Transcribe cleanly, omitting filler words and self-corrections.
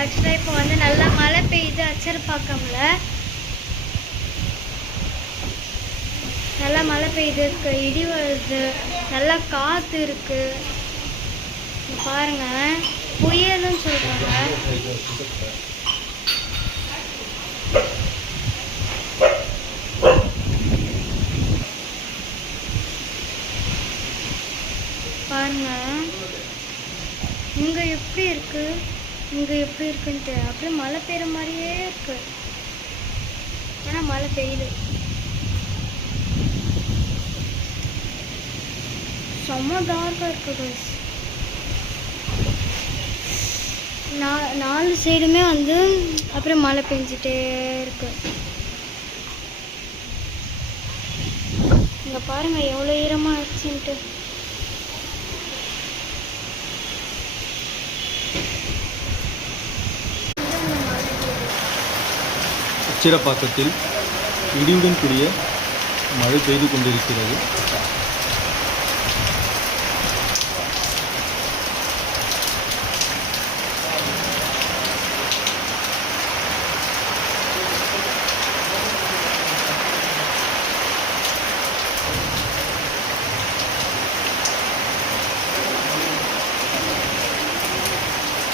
ஆக்சுவலாக இப்போ வந்து நல்லா மழை பெய்யுது. அச்சரப்பாக்கம்ல நல்லா மழை பெய்யுது, இடி வருது, நல்லா காற்று இருக்குது. பாருங்க, புயல்னு சொல்கிறாங்க. பாருங்க இங்கே எப்படி இருக்கு, இங்கே எப்படி இருக்குன்ட்டு அப்படியே மழை பெய்கிற மாதிரியே இருக்கு. ஆனால் மழை பெய்யுது. செம்ம டார்க்காக இருக்குது. நாலு சைடுமே வந்து அப்புறம் மழை பெஞ்சிட்டே இருக்கு. இங்கே பாருங்க எவ்வளோ ஈரமாக ஆச்சுன்ட்டு. அச்சிரப்பாக்கத்தில் இடியுடன் கூடிய மழை பெய்து கொண்டிருக்கிறது.